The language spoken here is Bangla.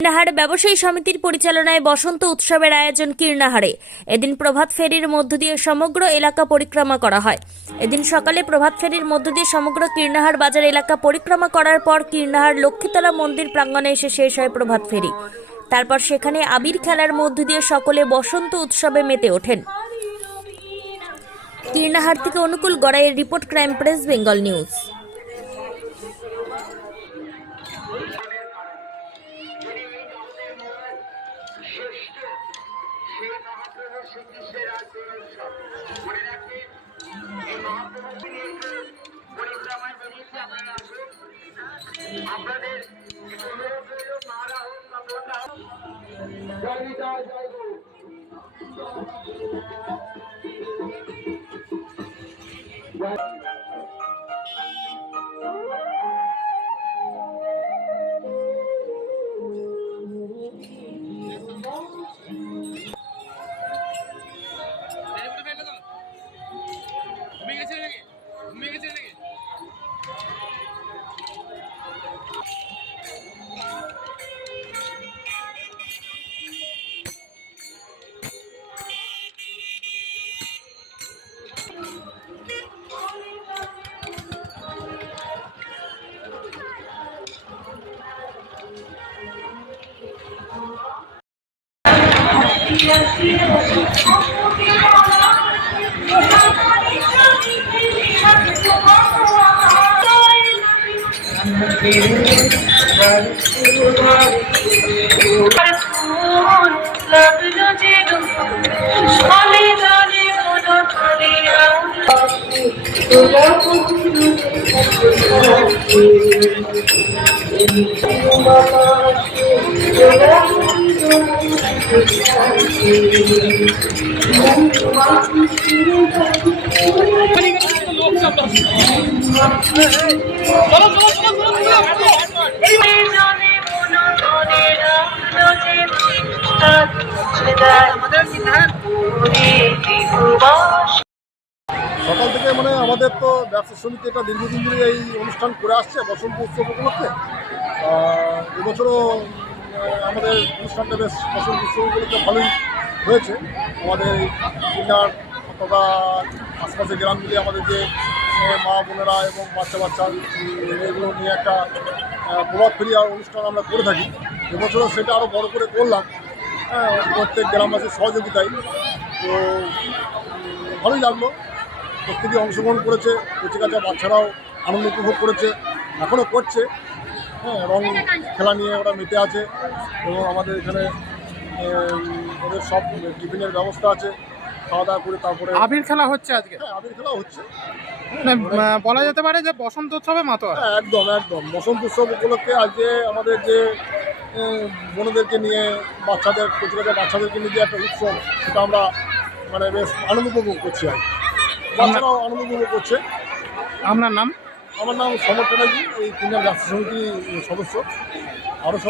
কীর্ণাহার ব্যবসায়ী সমিতির পরিচালনায় বসন্ত উৎসবের আয়োজন কীর্ণাহারে। এদিন প্রভাত ফেরির মধ্য দিয়ে সমগ্র এলাকা পরিক্রমা করা হয়। এদিন সকালে প্রভাত ফেরির মধ্য দিয়ে সমগ্র কীর্ণাহার বাজার এলাকা পরিক্রমা করার পর কীর্ণাহার লক্ষ্মীতলা মন্দির প্রাঙ্গণে এসে শেষ হয় প্রভাত ফেরি। তারপর সেখানে আবির খেলার মধ্য দিয়ে সকলে বসন্ত উৎসবে মেতে ওঠেন। কীর্ণাহার থেকে অনুকূল গড়াইয়ের report, crime press Bengal news. সকাল থেকে মানে আমাদের তো ব্যবসা সমিতি এটা দীর্ঘদিন ধরে এই অনুষ্ঠান করে আসছে বসন্ত উৎসব উপলক্ষে। এবছরও আমাদের অনুষ্ঠানটা বেশ বসন্ত উৎসব উপলক্ষে ভালোই হয়েছে। আমাদের কিনার তথা আশপাশের গ্রাম মিলিয়ে আমাদের যে মা বোনেরা এবং বাচ্চা এগুলো নিয়ে একটা প্রভাত ফেরি অনুষ্ঠান আমরা করে থাকি। এবছরও সেটা আরও বড় করে করলাম, প্রত্যেক গ্রামবাসীর সহযোগিতায়। তো ভালোই লাগলো, প্রত্যেকেই অংশগ্রহণ করেছে, কচিকাচা বাচ্চারাও আনন্দ উপভোগ করেছে, এখনও করছে। রং খেলা নিয়ে ওরা মেতে আছে এবং আমাদের এখানে ওদের সব টিফিনের ব্যবস্থা আছে, খাওয়া দাওয়া করে তারপরে আবির খেলা হচ্ছে আজকে। হ্যাঁ, আবির খেলা হচ্ছে। বলা যেতে পারে যে বসন্ত উৎসবে মাতোয়ারা। হ্যাঁ, একদম বসন্ত উৎসব উপলক্ষে আজকে আমাদের যে বোনদেরকে নিয়ে বাচ্চাদের কচিকাচা বাচ্চাদেরকে নিয়ে যে একটা উৎসব, সেটা আমরা মানে বেশ আনন্দ উপভোগ করছি। আর বাচ্চারাও আনন্দ উপভোগ করছে। আপনার নাম? আমার নাম সমর চ্যাটার্জি, এই কিনার ব্যবসা সমিতির সদস্য। আরও সব